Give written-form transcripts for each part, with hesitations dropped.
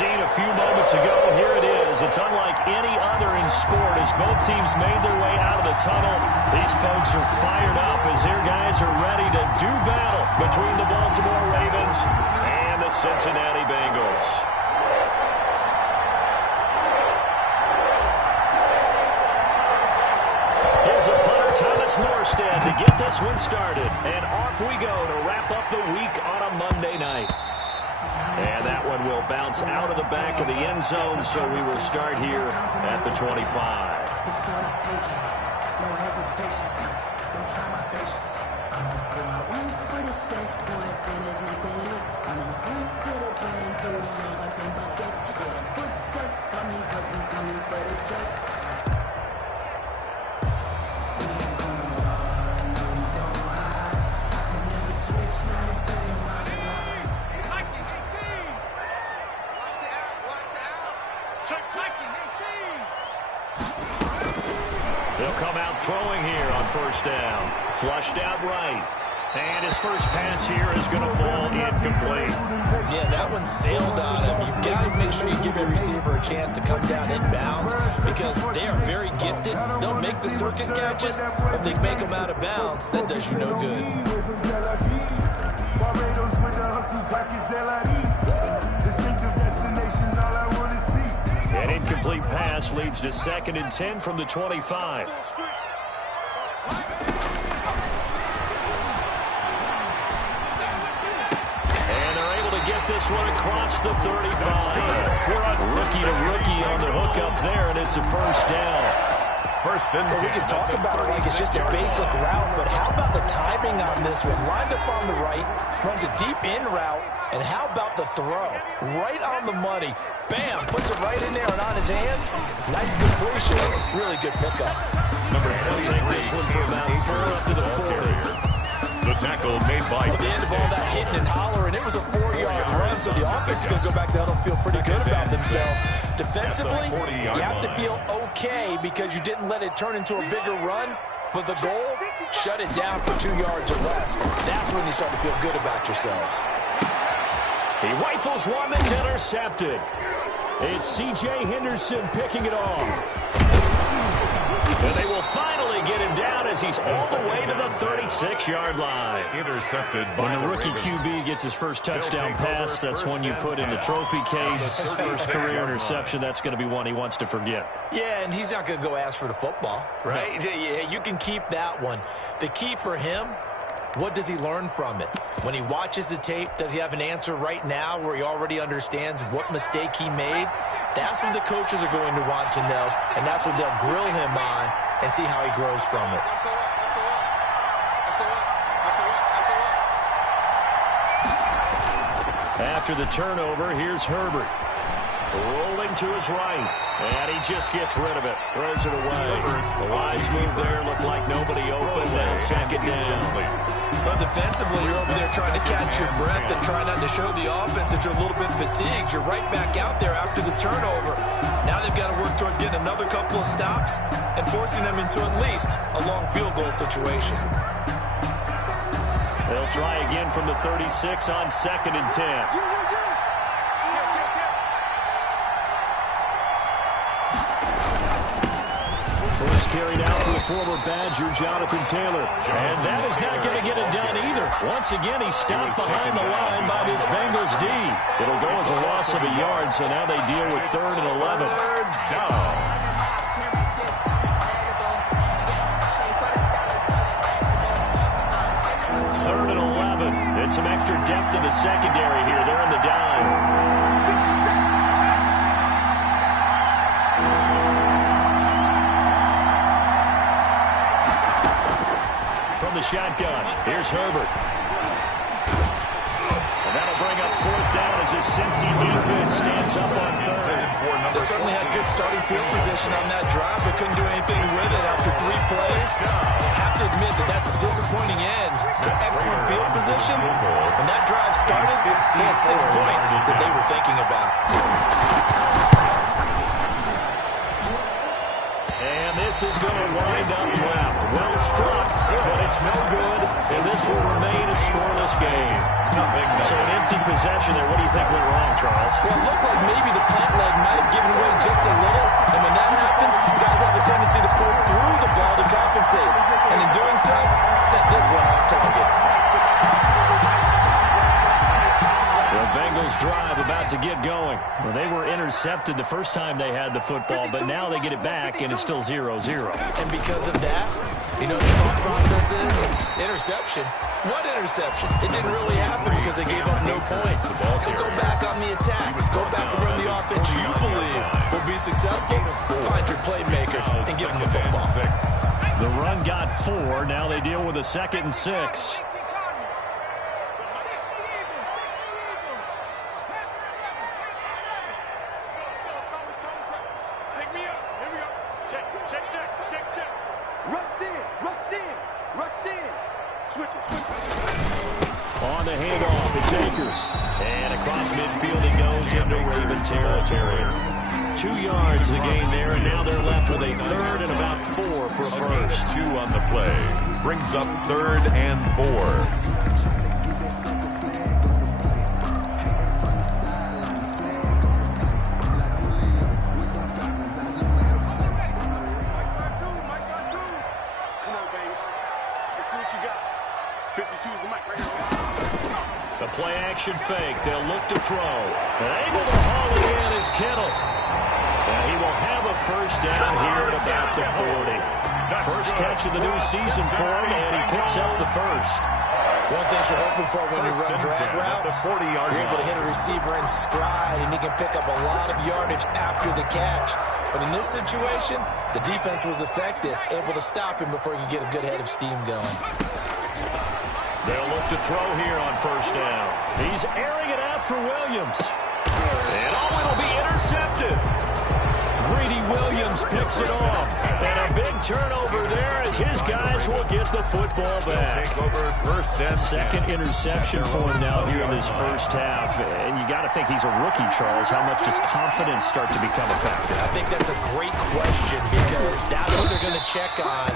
scene a few moments ago. Here it is. It's unlike any other in sport as both teams made their way out of the tunnel. These folks are fired up as their guys are ready to do battle between the Baltimore Ravens and the Cincinnati Bengals. Here's a punter, Thomas Morstead, to get this one started. And off we go to wrap up the week on a Monday night. And that one will bounce out of the back of the end zone, so we will start here at the 25. It's for the taking, no hesitation. Don't try my patience. I went for the sake, boy, tennis, nothing live. I'm on front to the bed until we all got them buckets. Yeah, the footsteps coming, cause we coming for the check. We ain't gonna run, no, we don't hide. I can never switch, now it ain't my line. Viking 18! Watch the out, watch the out. Check Viking 18! They'll come out throwing here on first down. Flushed out right. And his first pass here is going to fall incomplete. Yeah, that one sailed on him. You've got to make sure you give your receiver a chance to come down inbounds because they are very gifted. They'll make the circus catches, but they make them out of bounds. That does you no good. An incomplete pass leads to 2nd and 10 from the 25. And they're able to get this one across the 35. Rookie to rookie on the hook up there, and it's a first down. First and 10. We can talk about it like it's just a basic route, but how about the timing on this one? Lined up on the right, runs a deep in route, and how about the throw? Right on the money. Bam, puts it right in there and on his hands. Nice completion. Really good pickup. Number 10 will take this one for about 4 up to the 40. The tackle made by At the end of all that hitting and hollering, it was a 4-yard run, so the offense is going to go back down and feel pretty good about themselves. Defensively, you have to feel okay because you didn't let it turn into a bigger run, but the goal, shut it down for 2 yards or less. That's when you start to feel good about yourselves. He rifles one that's intercepted. It's C.J. Henderson picking it off. And they will finally get him down as he's all the way to the 36-yard line. Intercepted by when the rookie QB gets his first touchdown pass, that's one you put in the trophy case. First career interception, that's going to be one he wants to forget. Yeah, and he's not going to go ask for the football, right? Yeah, you can keep that one. The key for him, what does he learn from it? When he watches the tape, does he have an answer right now where he already understands what mistake he made? That's what the coaches are going to want to know, and that's what they'll grill him on and see how he grows from it. After the turnover, here's Herbert. Rolling to his right, and he just gets rid of it. Throws it away. A wise move there. Looked like nobody open. Now 2nd down. But defensively, you're over there trying to catch your breath and try not to show the offense that you're a little bit fatigued. You're right back out there after the turnover. Now they've got to work towards getting another couple of stops and forcing them into at least a long field goal situation. They'll try again from the 36 on 2nd and 10. First carried out for the former Badger, Jonathan Taylor. And that is not going to get it done either. Once again, he stopped behind the line by this Bengals D. It'll go as a loss of a yard, so now they deal with 3rd and 11. Third and 11. And some extra depth in the secondary here. They're in the dime. From the shotgun, here's Herbert. And that'll bring up 4th down as his Cincy defense stands up on 3rd. They certainly had good starting field position on that drive, but couldn't do anything with it after 3 plays. Have to admit that that's a disappointing end to excellent field position. When that drive started, they had 6 points that they were thinking about. And this is going to wind up left. Well struck, but it's no good, and this will remain a scoreless game. So an empty possession there. What do you think went wrong, Charles? Well, it looked like maybe the going. Well, they were intercepted the first time they had the football, but now they get it back, and it's still 0-0. And because of that, you know what the thought process is? Interception. What interception? It didn't really happen because they gave up no points. So go back on the attack. Go back and run the offense you believe will be successful. Find your playmakers and give them the football. The run got 4. Now they deal with a 2nd and 6. On the handoff, it's Akers. And across midfield he goes into Raven territory. 2 yards the gain there, and now they're left with a 3rd and about 4 for a first. 2 on the play. Brings up 3rd and 4. The play-action fake. They'll look to throw. Able to haul it in is Kittle. And he will have a first down here at about the 40. First catch of the new season for him, and he picks up the first. One thing you're hoping for when you run drag routes, you're able to hit a receiver in stride, and he can pick up a lot of yardage after the catch. But in this situation, the defense was effective, able to stop him before he could get a good head of steam going. They'll look to throw here on first down. He's airing it out for Williams. And it'll be intercepted. Greedy Williams picks it off. And a big turnover there as his guys will get the football back. Second interception for him now here in this first half. And you got to think he's a rookie, Charles. How much does confidence start to become a factor? I think that's a great question because that's what they're going to check on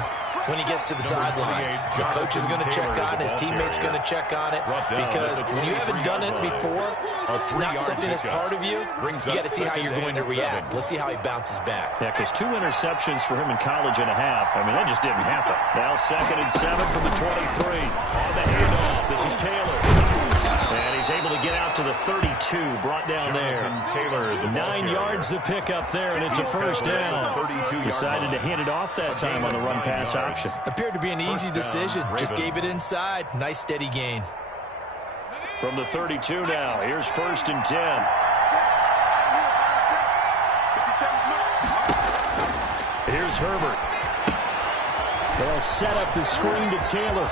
when he gets to the sidelines. The coach is going to check on it. His teammate's going to check on it. Because when you haven't done it before, it's not something that's part of you. You got to see how you're going to react. Let's see how he bounces back. Yeah, because 2 interceptions for him in college and a half. I mean, that just didn't happen. Now 2nd and 7 from the 23. On the handoff, this is Taylor. And he's able to get out to the 32, brought down there. 9 yards to pick up there, and it's a first down. Decided to hand it off that time on the run-pass option. Appeared to be an easy decision. Just gave it inside. Nice steady gain. From the 32 now, here's 1st and 10. Here's Herbert. They'll set up the screen to Taylor.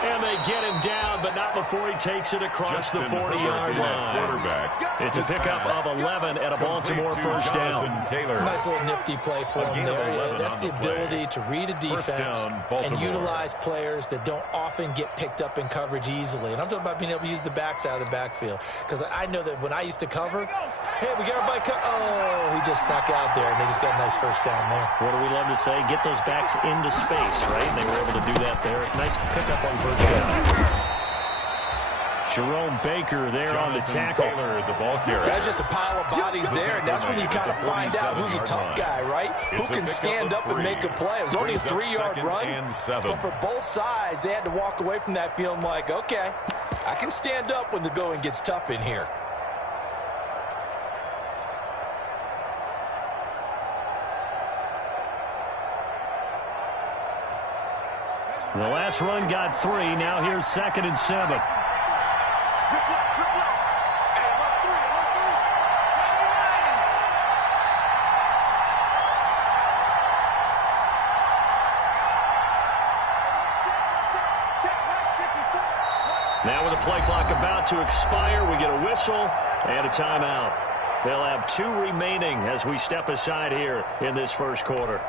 And they get him down, but not before he takes it across the 40-yard line. It's a pickup of 11 and a Baltimore first down. Nice little nifty play for him there. That's the ability to read a defense and utilize players that don't often get picked up in coverage easily. And I'm talking about being able to use the backside of the backfield. Because I know that when I used to cover, hey, we got everybody oh, he just snuck out there, and they just got a nice first down there. What do we love to say? Get those backs into space, right? And they were able to do that there. Nice pickup on first down. Jerome Baker there on the tackle. Taylor, the ball carrier. That's just a pile of bodies there, and that's when you kind of find out who's a tough guy, right? Who can stand up and make a play. It was only a 3-yard run, but for both sides, they had to walk away from that feeling like, okay, I can stand up when the going gets tough in here. The last run got 3. Now here's 2nd and 7. Now with the play clock about to expire, we get a whistle and a timeout. They'll have 2 remaining as we step aside here in this first quarter.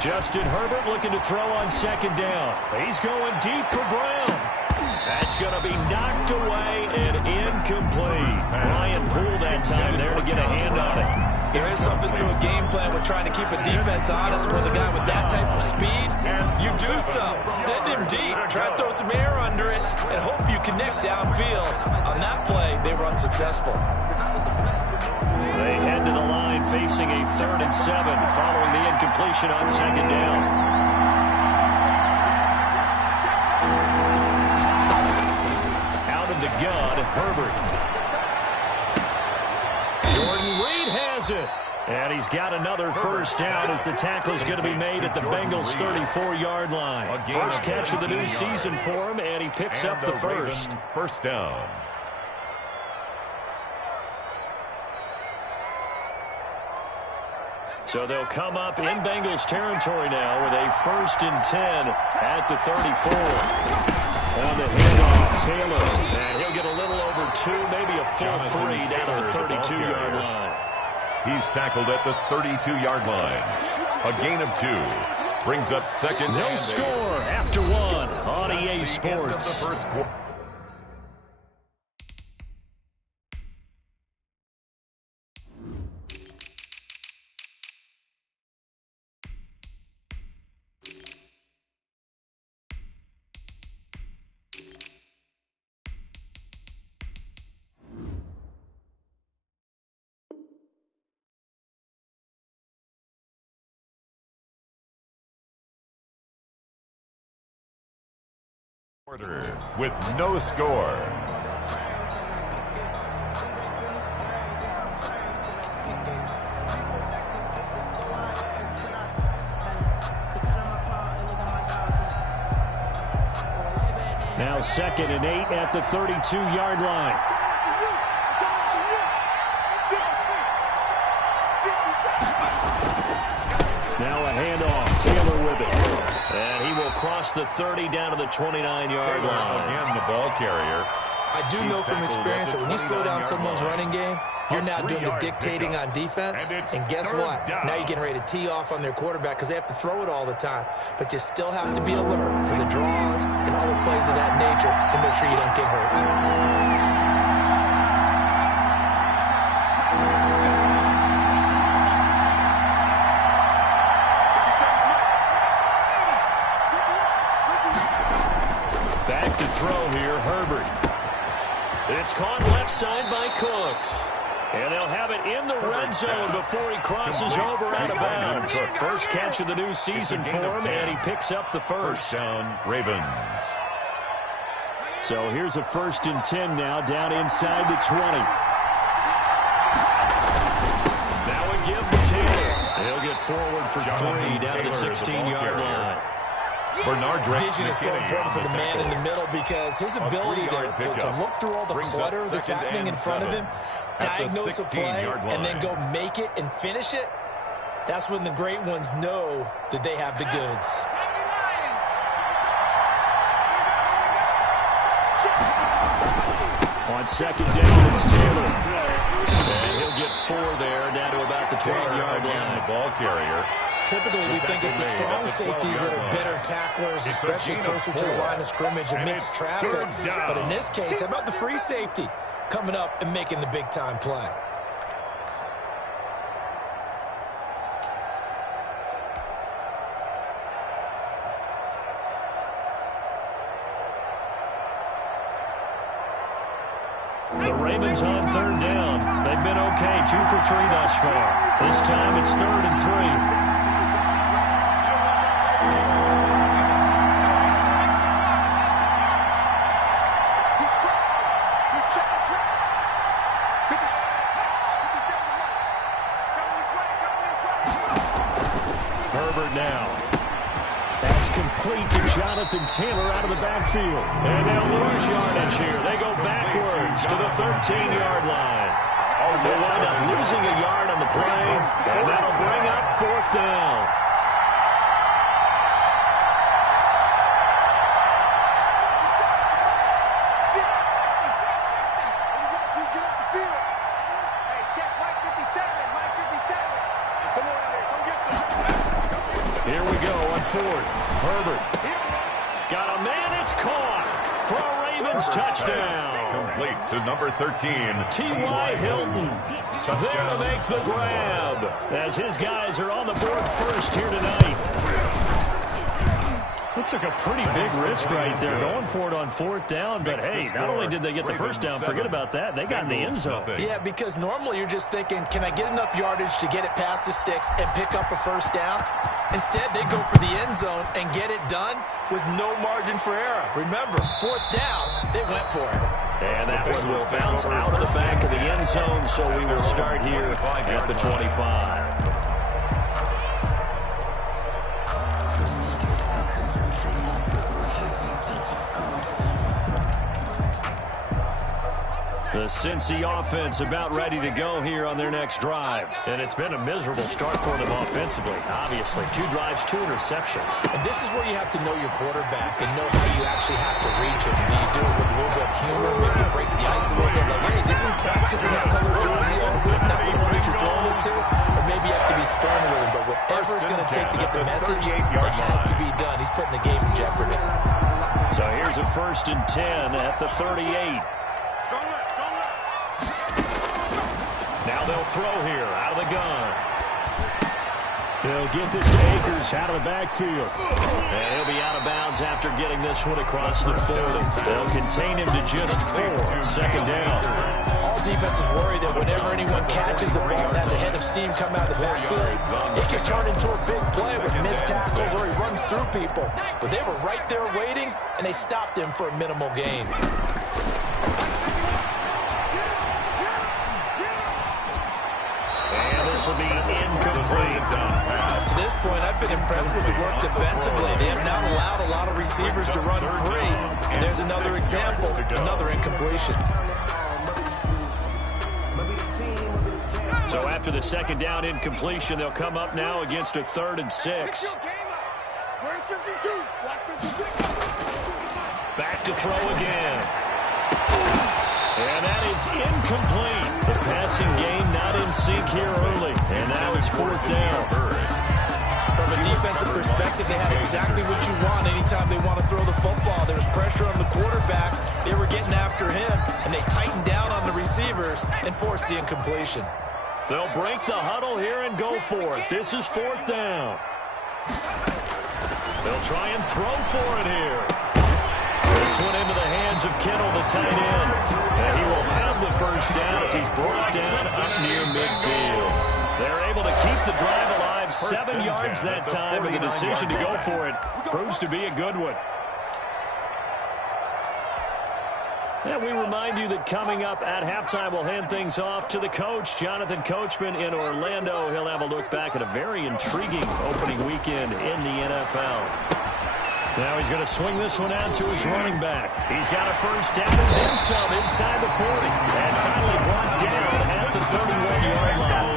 Justin Herbert looking to throw on 2nd down. He's going deep for Brown. That's going to be knocked away and incomplete. Ryan Poole that time there to get a hand on it. There is something to a game plan. We're trying to keep a defense honest where the guy with that type of speed, you do so. Send him deep. Try to throw some air under it and hope you connect downfield. On that play, they were unsuccessful. They head to the line facing a 3rd and 7 following the incompletion on 2nd down. Out of the gun, Herbert. Jordan Reed has it. And he's got another first down as the tackle is going to be made at the Bengals' 34-yard line. First catch of the new season for him, and he picks up the first. First down. So they'll come up in Bengals territory now with a 1st and 10 at the 34. On the handoff, Taylor. And he'll get a little over 2, maybe a full 3 down to the 32-yard line. He's tackled at the 32-yard line. A gain of 2. Brings up 2nd. No score after 1 on EA Sports. With no score. Now 2nd and 8 at the 32-yard line. Now a handoff. Taylor with it. And he will cross the 30 down to the 29-yard line. Again, the ball carrier. I do know from experience that when you slow down someone's running game, you're now doing the dictating on defense. And guess what? Now you're getting ready to tee off on their quarterback because they have to throw it all the time. But you still have to be alert for the draws and other plays of that nature and make sure you don't get hurt. Back to throw here, Herbert. It's caught left side by Cooks. And they'll have it in the red zone before he crosses over out of bounds. First catch of the new season for him, and he picks up the first. Down, Ravens. So here's a 1st and 10 now, down inside the 20. Now a give to Taylor. He'll get forward for 3 down to the 16-yard line. Vision is so important for the man in the middle because his ability to look through all the clutter that's happening in front of him, diagnose a play, and then go make it and finish it, that's when the great ones know that they have the goods. On 2nd down, it's Taylor. And he'll get 4 there, down to about the 12-yard line. The ball carrier. Typically, we think it's the strong safeties that are better tacklers, especially closer to the line of scrimmage amidst traffic. But in this case, how about the free safety coming up and making the big-time play? The Ravens on 3rd down. They've been okay, 2 for 3 thus far. This time it's 3rd and 3. Herbert now. That's complete to Jonathan Taylor out of the backfield. And they'll lose yardage here. They go backwards to the 13-yard line. They'll wind up losing a yard on the play, and that'll bring up 4th down. Here we go on 4th. Herbert. Got a man, it's caught. For a touchdown. Complete to number 13. T.Y. Hilton there to make the grab as his guys are on the board first here tonight. It took a pretty big risk right there going for it on 4th down, but hey, not only did they get the first down, forget about that, they got in the end zone. Yeah, because normally you're just thinking, can I get enough yardage to get it past the sticks and pick up a first down? Instead, they go for the end zone and get it done with no margin for error. Remember, 4th down, they went for it. And that one will bounce out of the back of the end zone, so we will start here at the 25. The Cincy offense about ready to go here on their next drive. And it's been a miserable start for them offensively, obviously. 2 drives, 2 interceptions. And this is where you have to know your quarterback and know how you actually have to reach him. Do you do it with a little bit of humor, maybe break the ice a little bit, like, hey, didn't we practice in that color jersey all week, not the one that you're throwing it to? Or maybe you have to be stern with him, but whatever it's going to take to get the message, it has to be done. He's putting the game in jeopardy. So here's a 1st and 10 at the 38. Now they'll throw here out of the gun. They'll get this to Akers out of the backfield. And he'll be out of bounds after getting this one across the 40. They'll contain him to just 4. 2nd down. All defenses worry that whenever anyone catches the ball and has a head of steam come out of the backfield, it can turn into a big play with missed tackles or he runs through people. But they were right there waiting, and they stopped him for a minimal gain. This will be incomplete. To this point, I've been impressed with the work defensively. They have not allowed a lot of receivers to run free. And there's another example, another incompletion. So after the 2nd down incompletion, they'll come up now against a 3rd and 6. Back to throw again. And that is incomplete. The passing game not in sync here early. And now it's 4th down. From a defensive perspective, they had exactly what you want anytime they want to throw the football. There was pressure on the quarterback. They were getting after him, and they tightened down on the receivers and forced the incompletion. They'll break the huddle here and go for it. This is 4th down. They'll try and throw for it here. This one into the hands of Kittle, the tight end. And he will have the first down as he's brought down up near midfield. They're able to keep the drive alive. 7 yards that time, and the decision to go for it proves to be a good one. And we remind you that coming up at halftime, we'll hand things off to the coach, Jonathan Coachman in Orlando. He'll have a look back at a very intriguing opening weekend in the NFL. Now he's going to swing this one out to his running back. He's got a first down and then some inside the 40. And finally brought down at the 31-yard line.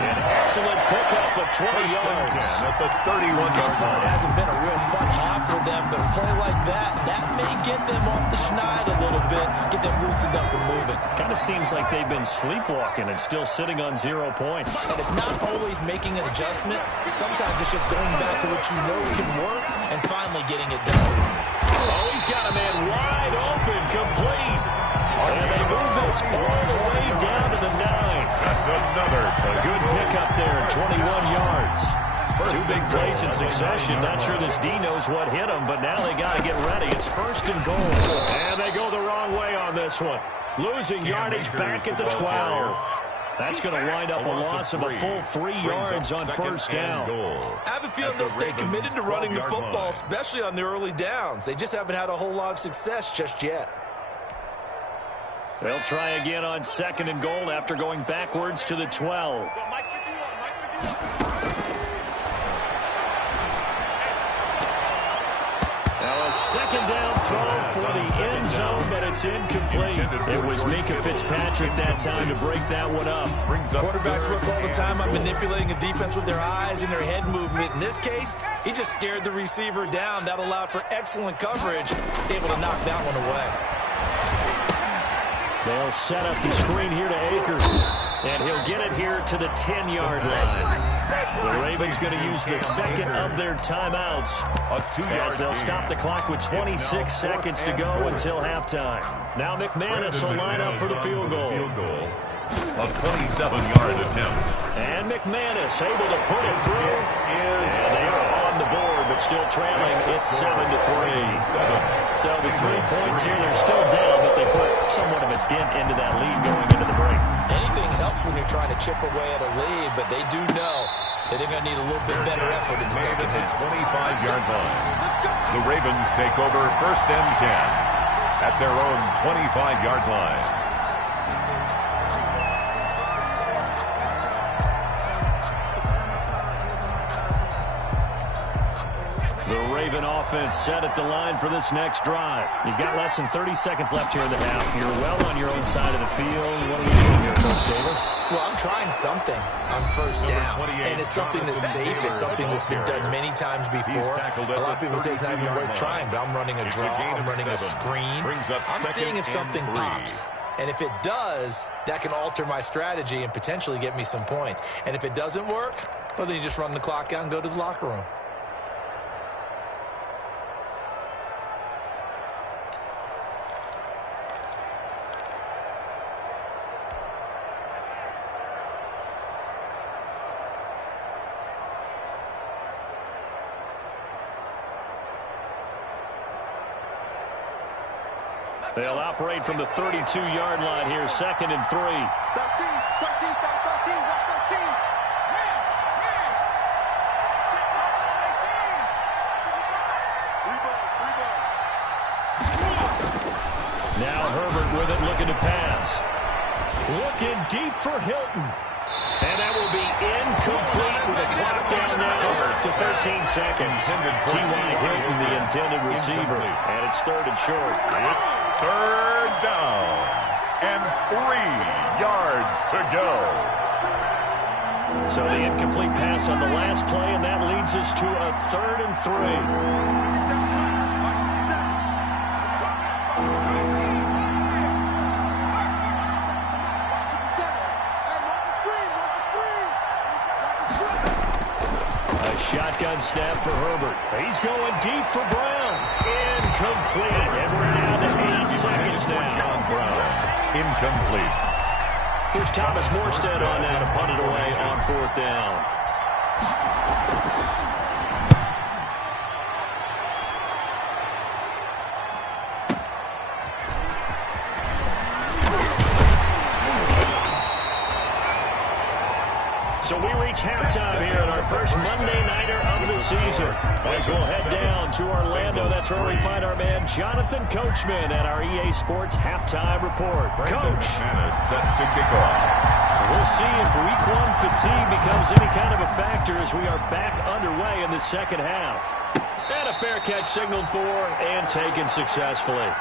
An excellent pickup of 20 yards. At the 31-yard line. It hasn't been a real fun half for them, but a play like that may get them off the schneid a little bit, get them loosened up and moving. Kind of seems like they've been sleepwalking and still sitting on 0 points. And it's not always making an adjustment. Sometimes it's just going back to what you know can work and finally getting it done. Oh, he's got a man wide open, complete. And they move this all the way down to the 9. That's another. A good pickup there, 21 yards. 2 big plays in succession. Not sure this D knows what hit him, but now they got to get ready. It's 1st and goal. And they go the wrong way on this one. Losing yardage back at the 12. That's going to wind up a loss of a full 3 yards on 1st down. I have a feeling they'll stay committed to running the football, especially on the early downs. They just haven't had a whole lot of success just yet. They'll try again on 2nd and goal after going backwards to the 12. Now a 2nd down throw for the end zone, but it's incomplete. It was Minka Fitzpatrick that time to break that one up. Quarterbacks work all the time on manipulating a defense with their eyes and their head movement. In this case, he just stared the receiver down. That allowed for excellent coverage, able to knock that one away. They'll set up the screen here to Akers, and he'll get it here to the 10-yard line. The Ravens going to use the second of their timeouts as they'll stop the clock with 26 seconds to go until halftime. Now McManus will line up for the field goal. A 27-yard attempt. And McManus able to put it through. And they are on the board, but still trailing. It's 7-3. So the 3 points here, they're still down, but they put somewhat of a dent into that lead going into the break. Anything helps when you're trying to chip away at a lead, but they do know that they're going to need a little bit better effort in the second half. 25-yard line. The Ravens take over 1st and 10 at their own 25-yard line. The Raven offense set at the line for this next drive. You've got less than 30 seconds left here in the half. You're well on your own side of the field. What are we doing here, Coach Davis? Well, I'm trying something on 1st down, and it's something that's safe. It's something that's been done many times before. A lot of people say it's not even worth trying, but I'm running a draw. I'm running a screen. I'm seeing if something pops. And if it does, that can alter my strategy and potentially get me some points. And if it doesn't work, well, then you just run the clock out and go to the locker room. They'll operate from the 32-yard line here, 2nd and 3. 13, 13, 13, that's 13. Now Herbert with it, looking to pass. Looking deep for Hilton. And that will be incomplete with a clock down now to 13 seconds. T.Y. Hilton, the intended receiver. And it's 3rd and short. It's 3rd down and 3 yards to go. So the incomplete pass on the last play, and that leads us to a 3rd and 3. Shotgun snap for Herbert. He's going deep for Brown. Incomplete. And we're down to 8 seconds now. John Brown, incomplete. Here's Thomas Morstead on now to punt it away on 4th down. So we reach halftime here at our first Monday Nighter of the season. As we'll head down to Orlando, that's where we find our man Jonathan Coachman at our EA Sports Halftime Report. Coach. Set to kick off. We'll see if Week 1 fatigue becomes any kind of a factor as we are back underway in the second half. And a fair catch signaled for and taken successfully.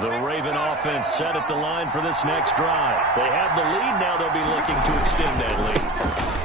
The Raven offense set at the line for this next drive. They have the lead now. They'll be looking to extend that lead.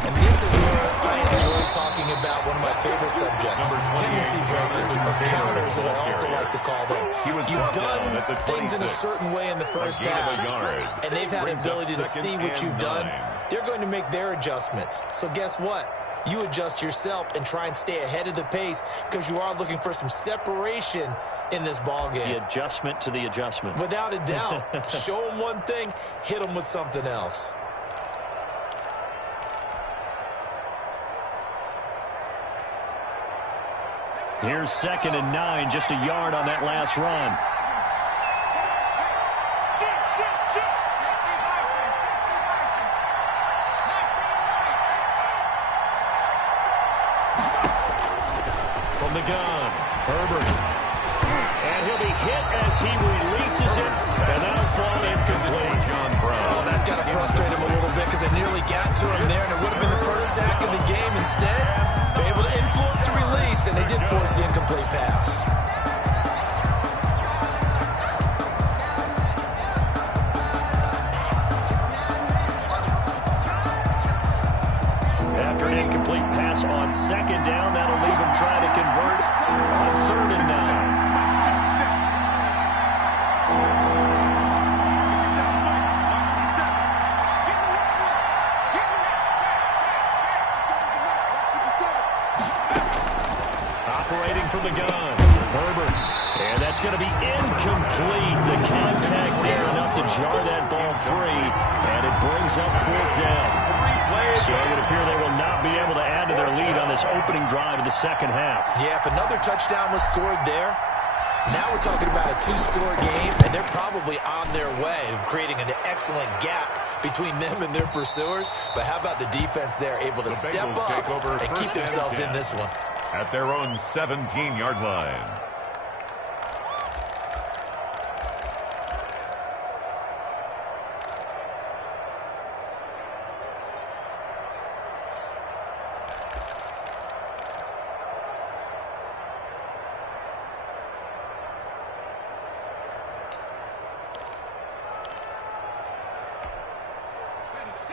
And this is where I enjoy talking about one of my favorite subjects, tendency breakers, or counters, as I also like to call them. You've done things in a certain way in the first half, and they've had an ability to see what you've done. They're going to make their adjustments. So guess what? You adjust yourself and try and stay ahead of the pace because you are looking for some separation in this ball game. The adjustment to the adjustment. Without a doubt. Show them one thing, hit them with something else. Here's 2nd and 9, just a yard on that last run. From the gun, Herbert. And he'll be hit as he releases it, and that'll fall incomplete. John Brown. Oh, that's got to frustrate him a little bit because it nearly got to him there, and it would have been the first sack of the game. Instead, they're able to influence the release, and they did force the incomplete pass. After an incomplete pass, gun. Herbert. And that's going to be incomplete. The contact there enough to jar that ball free. And it brings up 4th down. So it would appear they will not be able to add to their lead on this opening drive of the second half. Yeah, if another touchdown was scored there, now we're talking about a 2-score game, and they're probably on their way of creating an excellent gap between them and their pursuers. But how about the defense there, able to step up and keep themselves in this one? At their own 17-yard line.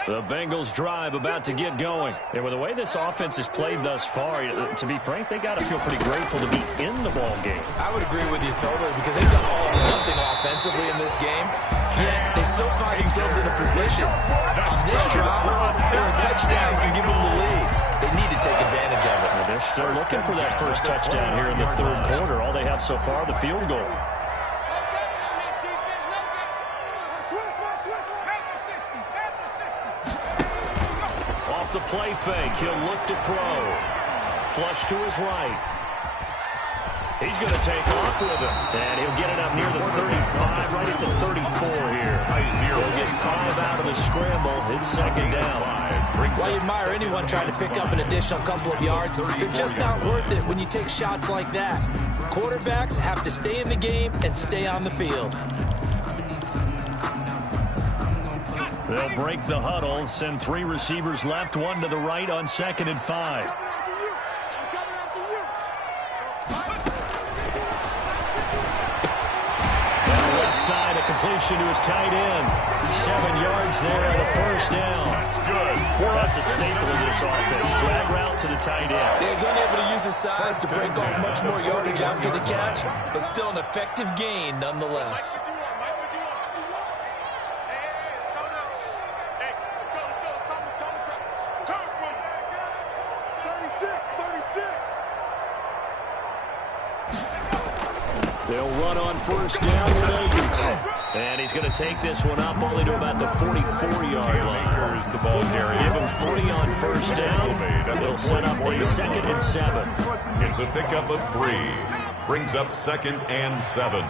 The Bengals drive about to get going. And with the way this offense has played thus far, to be frank, they got to feel pretty grateful to be in the ball game. I would agree with you totally because they've done all or nothing offensively in this game. Yet they still find themselves in a position on this drive where a touchdown can give them the lead. They need to take advantage of it. Well, they're still looking for that first touchdown here in the 3rd quarter. All they have so far, the field goal. The play fake. He'll look to throw. Flush to his right. He's going to take off with him. And he'll get it up near the 35, right at the 34 here. He'll get 5 out of the scramble. It's 2nd down. While you admire anyone trying to pick up an additional couple of yards, they're just not worth it when you take shots like that. Quarterbacks have to stay in the game and stay on the field. They'll break the huddle, send 3 receivers left, 1 to the right on 2nd and 5. Down the left side, a completion to his tight end. 7 yards there on the 1st down. That's good. That's a staple of this offense. Drag route to the tight end. Dave's unable to use his size to break off much more yardage after the catch, but still an effective gain nonetheless. They'll run on 1st down with Akers. And he's going to take this one up only to about the 44-yard line. The ball carrier. Give him 40 on 1st down. They'll set up a 2nd and 7. It's a pickup of 3. Brings up 2nd and 7.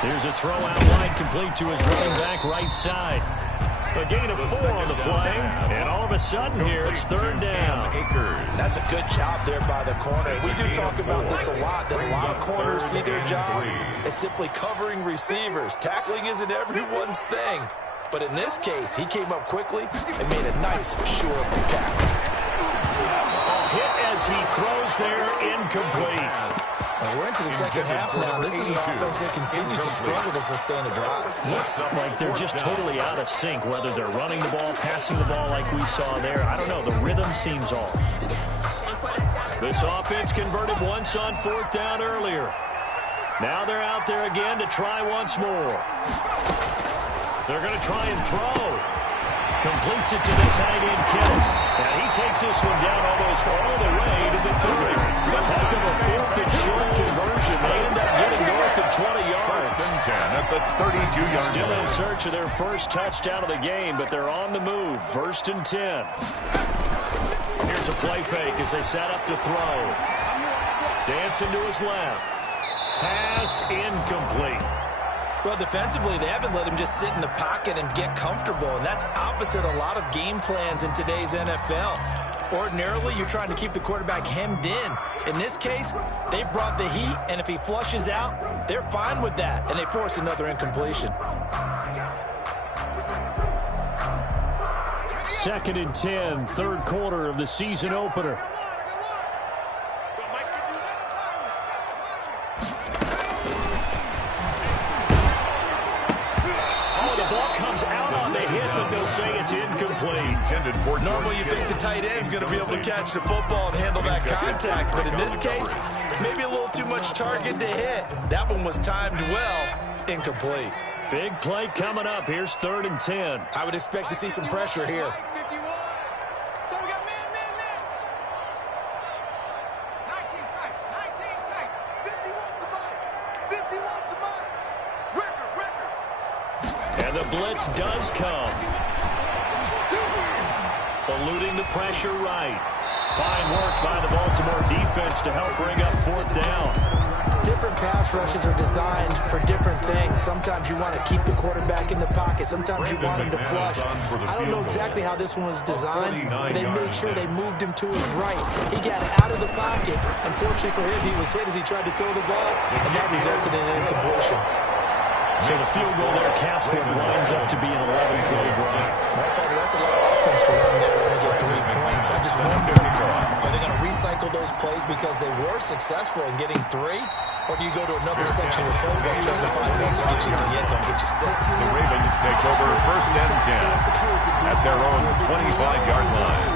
Here's a throw out wide, complete to his running back right side. A gain of 4 on the play, and all of a sudden here, it's 3rd down. That's a good job there by the corner. We do talk about this a lot, that a lot of corners see their job as simply covering receivers. Tackling isn't everyone's thing. But in this case, he came up quickly and made a nice, sure tackle. Hit as he throws there, incomplete. And we're into the second half now. This is an offense that continues to struggle to sustain a drive. Looks like they're just totally out of sync, whether they're running the ball, passing the ball like we saw there. I don't know. The rhythm seems off. This offense converted once on 4th down earlier. Now they're out there again to try once more. They're going to try and throw. Completes it to the tight end, Kittle. And he takes this one down almost all the way to the 30. Heck of a 4th and short conversion. They end up getting north of 20 yards. 1st and 10 at the 32-yard line. Still in search of their first touchdown of the game, but they're on the move. 1st and 10. Here's a play fake as they set up to throw. Dancing to his left. Pass incomplete. Well, defensively, they haven't let him just sit in the pocket and get comfortable, and that's opposite a lot of game plans in today's NFL. Ordinarily, you're trying to keep the quarterback hemmed in. In this case, they brought the heat, and if he flushes out, they're fine with that, and they force another incompletion. 2nd and 10, 3rd quarter of the season opener. Say it's incomplete. Normally you think the tight end's going to be able to catch the football and handle that contact, but in this case, maybe a little too much target to hit. That one was timed well. Incomplete. Big play coming up. Here's 3rd and 10. I would expect to see some pressure here. blitz does come. Eluding the pressure right. Fine work by the Baltimore defense to help bring up 4th down. Different pass rushes are designed for different things. Sometimes you want to keep the quarterback in the pocket. Sometimes you want him to flush. I don't know exactly how this one was designed, but they made sure they moved him to his right. He got out of the pocket. Unfortunately for him, he was hit as he tried to throw the ball, and that resulted in an incompletion. So the field goal there caps what winds up to be an 11-play drive. That's a lot of offense to run there. They're going to get 3 points. I just wonder, are they going to recycle those plays because they were successful in getting 3? Or do you go to another section of the playbook trying to find one to get you to the end zone, get you 6? The Ravens take over 1st and 10 at their own 25-yard line.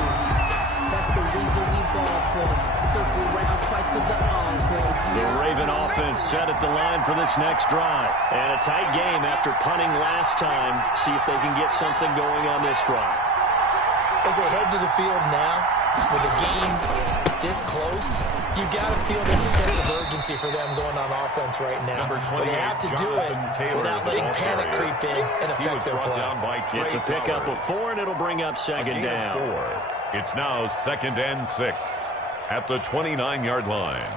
That's the reason we ball for. Circle round twice for the encore. The Raven offense set at the line for this next drive. And a tight game after punting last time. See if they can get something going on this drive. As they head to the field now, with the game this close, you got to feel there's a sense of urgency for them going on offense right now. But they have to do it without letting panic creep in and affect their play. It's a pickup of 4, and it'll bring up 2nd down. It's now 2nd and 6 at the 29-yard line.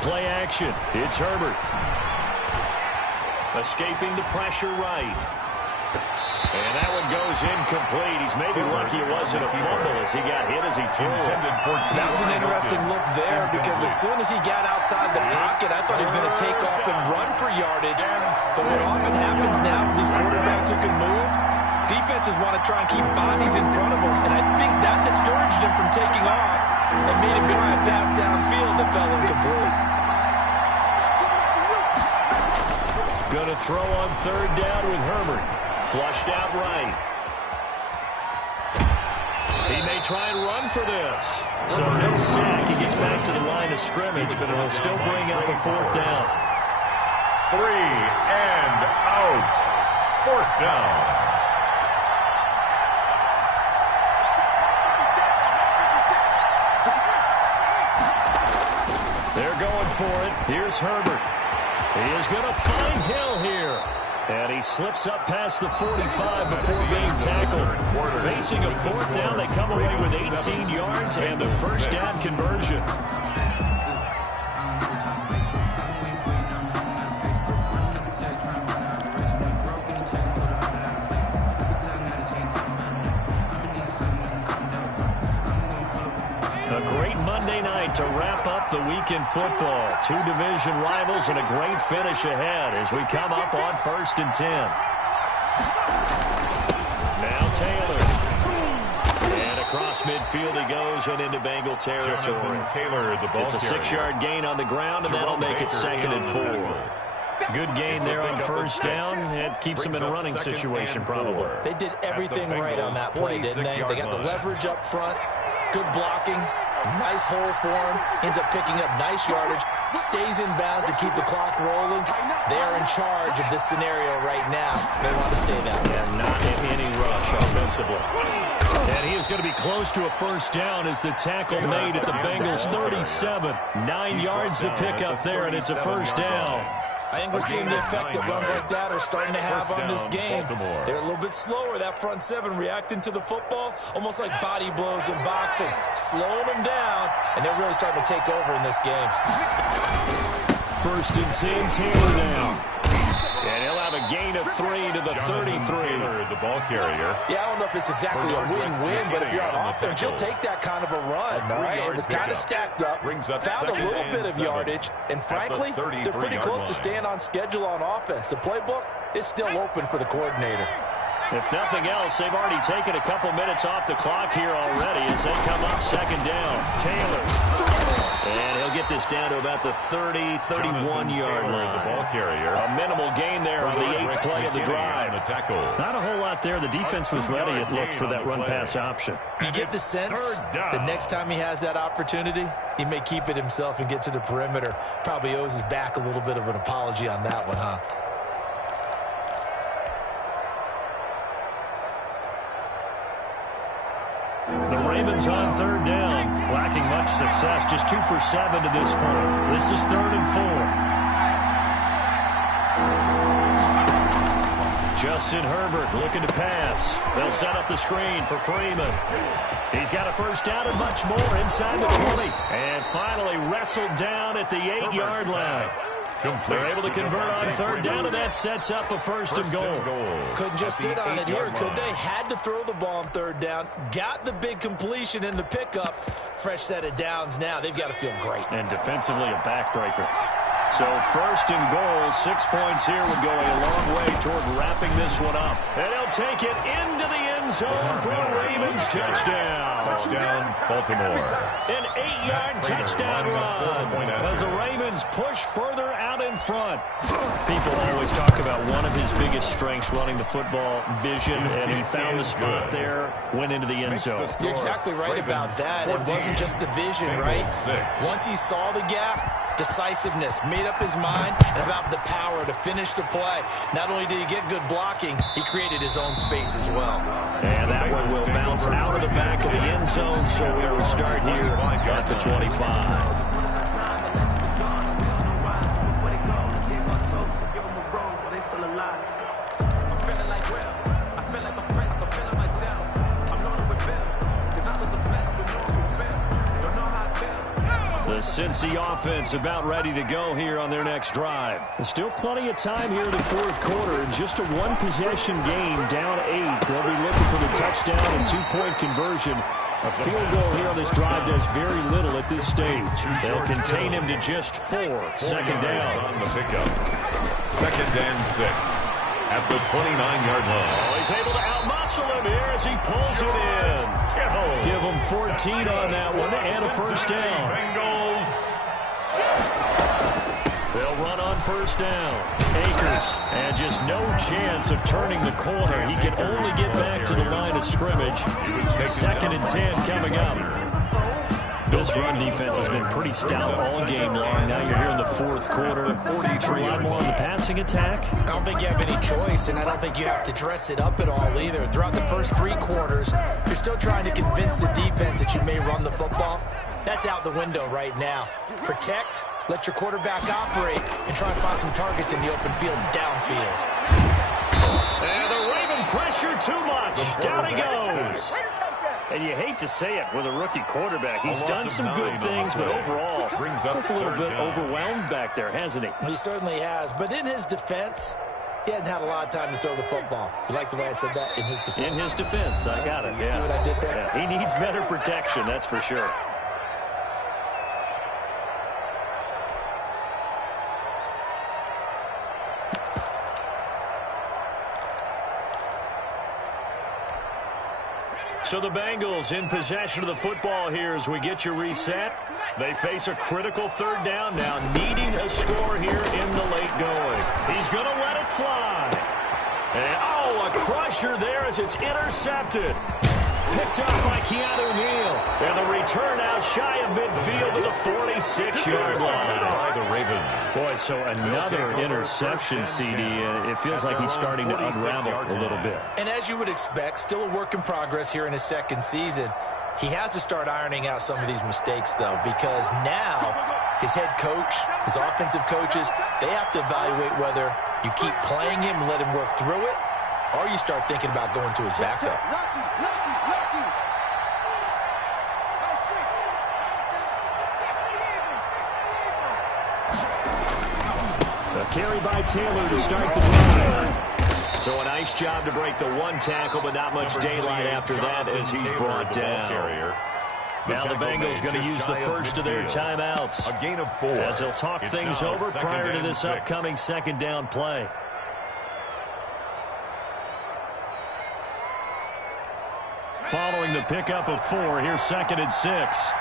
Play action. It's Herbert. Escaping the pressure right. And that one goes incomplete. He's maybe lucky it wasn't a fumble as he got hit as he threw it. That was an interesting look there because as soon as he got outside the pocket, I thought he was going to take off and run for yardage. But what often happens now with these quarterbacks who can move, defenses want to try and keep bodies in front of them. And I think that discouraged him from taking off and made him try a pass downfield that fell incomplete. Going to throw on 3rd down with Herbert. Flushed out right. He may try and run for this. So no sack. He gets back to the line of scrimmage, but it'll still bring up a 4th down. 3 and out. 4th down. They're going for it. Here's Herbert. He is going to find Hill here. And he slips up past the 45 before being tackled. Facing a 4th down, they come away with 18 yards and the 1st down conversion. A great Monday night to wrap up the week in football. 2 division rivals and a great finish ahead as we come up on 1st and 10. Now Taylor. And across midfield he goes and into Bengal territory. Taylor, the ball it's a 6-yard gain on the ground, and that'll make it 2nd and 4. Good gain there on 1st down. It keeps them in a running situation probably. They did everything right on that play, didn't they? They got the leverage up front, good blocking, nice hole for him, ends up picking up nice yardage, stays in bounds to keep the clock rolling. They're in charge of this scenario right now. They want to stay that way. And not in any rush offensively. And he is going to be close to a 1st down as the tackle made at the Bengals 37. 9 yards to pick up there, and it's a 1st down. I think we're seeing the effect that runs like that are starting to have on this game. They're a little bit slower, that front 7, reacting to the football, almost like body blows in boxing, slowing them down, and they're really starting to take over in this game. 1st and 10, Taylor now. And he'll have a gain of 3 to the 33. Taylor, the ball carrier. Yeah, I don't know if it's exactly a win-win, but if you're on offense, you'll take that kind of a run, all right? It was kind of stacked up, found a little bit of yardage, and frankly, they're pretty close to staying on schedule on offense. The playbook is still open for the coordinator. If nothing else, they've already taken a couple minutes off the clock here already as they come up 2nd down. Taylor. And he'll get this down to about the 30, 31-yard line. The ball carrier. A minimal gain there on the 8th play of the drive. Not a whole lot there. The defense was ready, it looked, for that run-pass option. You get the sense the next time he has that opportunity, he may keep it himself and get to the perimeter. Probably owes his back a little bit of an apology on that one, huh? The Ravens on third down, lacking much success, just 2 for 7 to this point. This is 3rd and 4. Justin Herbert looking to pass. They'll set up the screen for Freeman. He's got a first down and much more inside the 20. And finally wrestled down at the 8-yard line. They're able to convert on third down, and that sets up a first and goal. Couldn't just sit on it here, could they? Had to throw the ball on third down. Got the big completion in the pickup. Fresh set of downs now. They've got to feel great. And defensively, a backbreaker. So first and goal, 6 points here would go a long way toward wrapping this one up. And he'll take it into the end zone for a Ravens touchdown. Touchdown, Baltimore. An 8-yard touchdown run as the Ravens push further out in front. People always talk about one of his biggest strengths, running the football, vision, and he found the spot there, went into the end zone. You're exactly right about that. It wasn't just the vision, right? Once he saw the gap, decisiveness, made up his mind, and about the power to finish the play. Not only did he get good blocking, he created his own space as well. And that one will bounce out of the back of the end zone, so we will start here at the 25. The Cincy offense about ready to go here on their next drive. There's still plenty of time here in the fourth quarter. Just a one-possession game, down 8. They'll be looking for the touchdown and 2-point conversion. A field goal here on this drive does very little at this stage. They'll contain him to just 4. Second down. On the pickup. 2nd and 6 at the 29-yard line. Oh, he's able to outmuscle him here as he pulls it in. Give him 14 on that one and a first down. They'll run on first down. Akers, and just no chance of turning the corner. He can only get back to the line of scrimmage. 2nd and 10 coming up. This run defense has been pretty stout all game long. Now you're here in the fourth quarter. 43 a lot more on the passing attack. I don't think you have any choice, and I don't think you have to dress it up at all either. Throughout the first 3 quarters, you're still trying to convince the defense that you may run the football. That's out the window right now. Protect, let your quarterback operate, and try and find some targets in the open field downfield. And the Raven pressure too much. Down he goes. And you hate to say it with a rookie quarterback. He's done some good things, but overall, looked a little bit overwhelmed back there, hasn't he? He certainly has. But in his defense, he hadn't had a lot of time to throw the football. You like the way I said that? In his defense. In his defense. I got it. You see what I did there? Yeah, he needs better protection, that's for sure. So the Bengals in possession of the football here as we get you reset. They face a critical third down now, needing a score here in the late going. He's going to let it fly. And, a crusher there as it's intercepted. Picked up by Keanu Neal. And the return out shy of midfield to the 46-yard line. By the Ravens. Boy, so another interception, CD. It feels like he's starting to unravel a little bit. And as you would expect, still a work in progress here in his second season. He has to start ironing out some of these mistakes, though, because now his head coach, his offensive coaches, they have to evaluate whether you keep playing him and let him work through it, or you start thinking about going to his backup. A carry by Taylor to start the drive. So a nice job to break the one tackle, but not much daylight after that as he's brought down. Now the Bengals going to use the first of their timeouts. A gain of 4. As they'll talk things over prior to this upcoming second down play. Following the pickup of 4, here's 2nd and 6.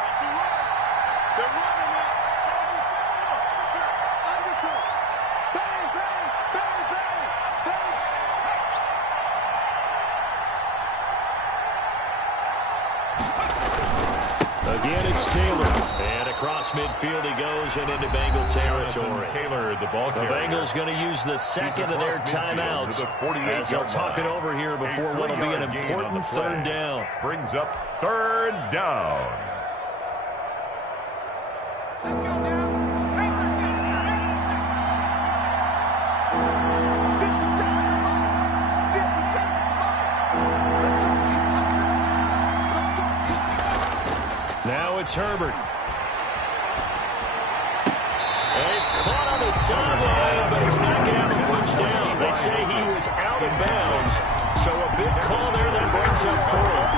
Taylor. And across midfield he goes and into Bengal territory. Taylor, the ball carrier. The Bengals going to use the second of their timeouts as they'll talk it over here before what will be an important third down. Brings up third down. Let's go now. 50 seconds. Let's go, Let's go. Now it's Herbert. And he's caught on the sideline, but he's not going to have a first down. They say he was out of bounds, so a big call there that brings up fourth.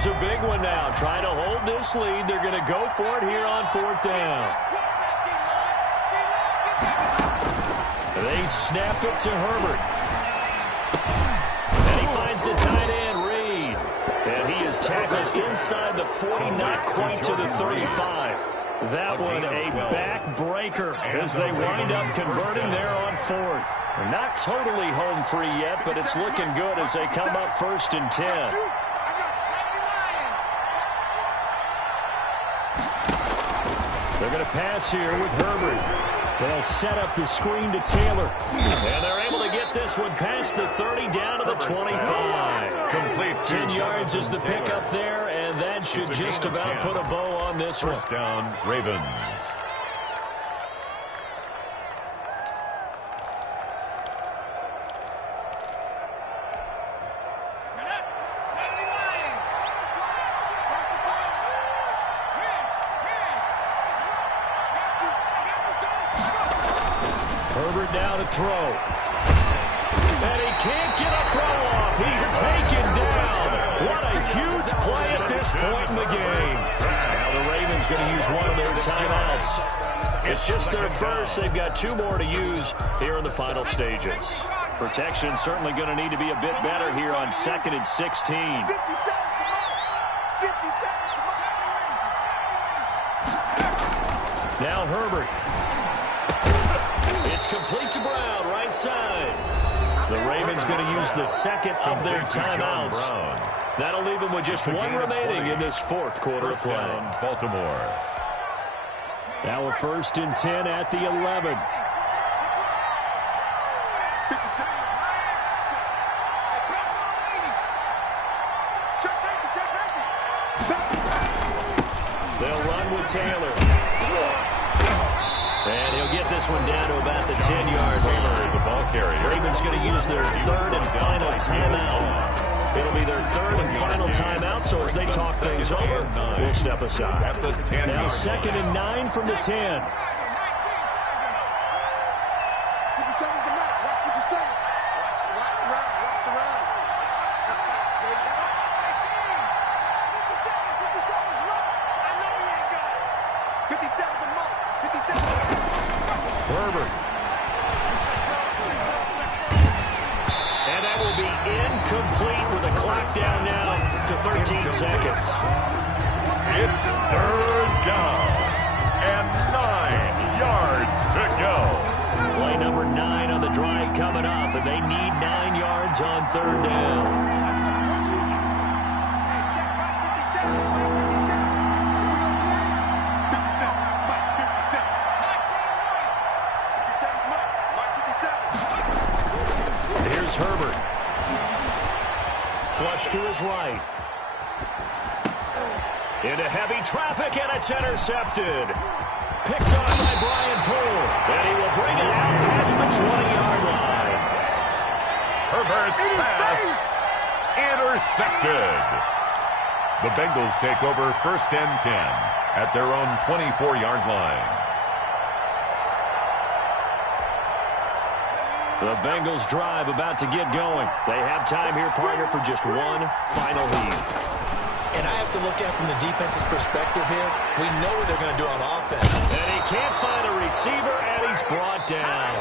A big one now. Trying to hold this lead. They're going to go for it here on fourth down. They snap it to Herbert. And he finds the tight end, Reed. And he is tackled inside the 40, not quite to the 35. That one a backbreaker as they wind up converting there on fourth. They're not totally home free yet, but it's looking good as they come up 1st and 10. They're going to pass here with Herbert. They'll set up the screen to Taylor. And they're able to get this one past the 30 down to the 25. Complete. 10 yards is the pickup there, and that should just about put a bow on this one. First down, Ravens. Herbert down to throw. And he can't get a throw off. He's taken down. What a huge play at this point in the game. Now the Ravens going to use one of their timeouts. It's just their first. They've got 2 more to use here in the final stages. Protection certainly going to need to be a bit better here on 2nd and 16. 50 seconds. Now Herbert. It's complete to Brown, right side. The Ravens going to use the second of their timeouts. That'll leave them with just 1 remaining in this 4th quarter of play. Baltimore. Now a 1st and 10 at the 11. They'll run with Taylor. And he'll get this one down to about the 10-yard line. The ball carrier. Ravens going to use their 3rd and final timeout. It'll be their 3rd and final timeout, so as they talk things over, we'll step aside. At the 10. Now 2nd and 9 from the 10. 50 seconds to mark. Watch 50 seconds. Watch around. Watch around. That's right, baby. That's right. 50 seconds. Run. I know he ain't got it. 50 seconds to mark. 50 seconds. Herbert. And that will be incomplete with a clock down now to 13 seconds. It's 3rd down and 9 yards to go. Play number 9 on the drive coming up, and they need 9 yards on 3rd down. Here's Herbert. Flush to his right. Into heavy traffic, and it's intercepted. Picked off by Brian Poole, and he will bring it out past the 20-yard line. Herbert's pass intercepted. The Bengals take over 1st and 10 at their own 24-yard line. The Bengals drive about to get going. They have time here, partner, for just one final lead. And I have to to look at from the defense's perspective here. We know what they're going to do on offense. And he can't find a receiver, and he's brought down.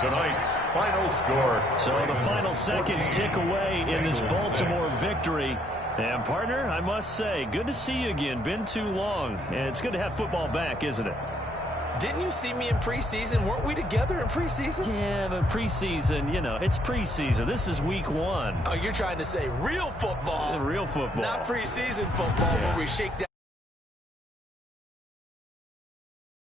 Tonight's final score. So the final seconds tick away in this Baltimore victory. And, partner, I must say, good to see you again. Been too long. And it's good to have football back, isn't it? Didn't you see me in preseason? Weren't we together in preseason? Yeah, but preseason, you know, it's preseason. This is week 1. Oh, you're trying to say real football. Real football. Not preseason football where we shake down.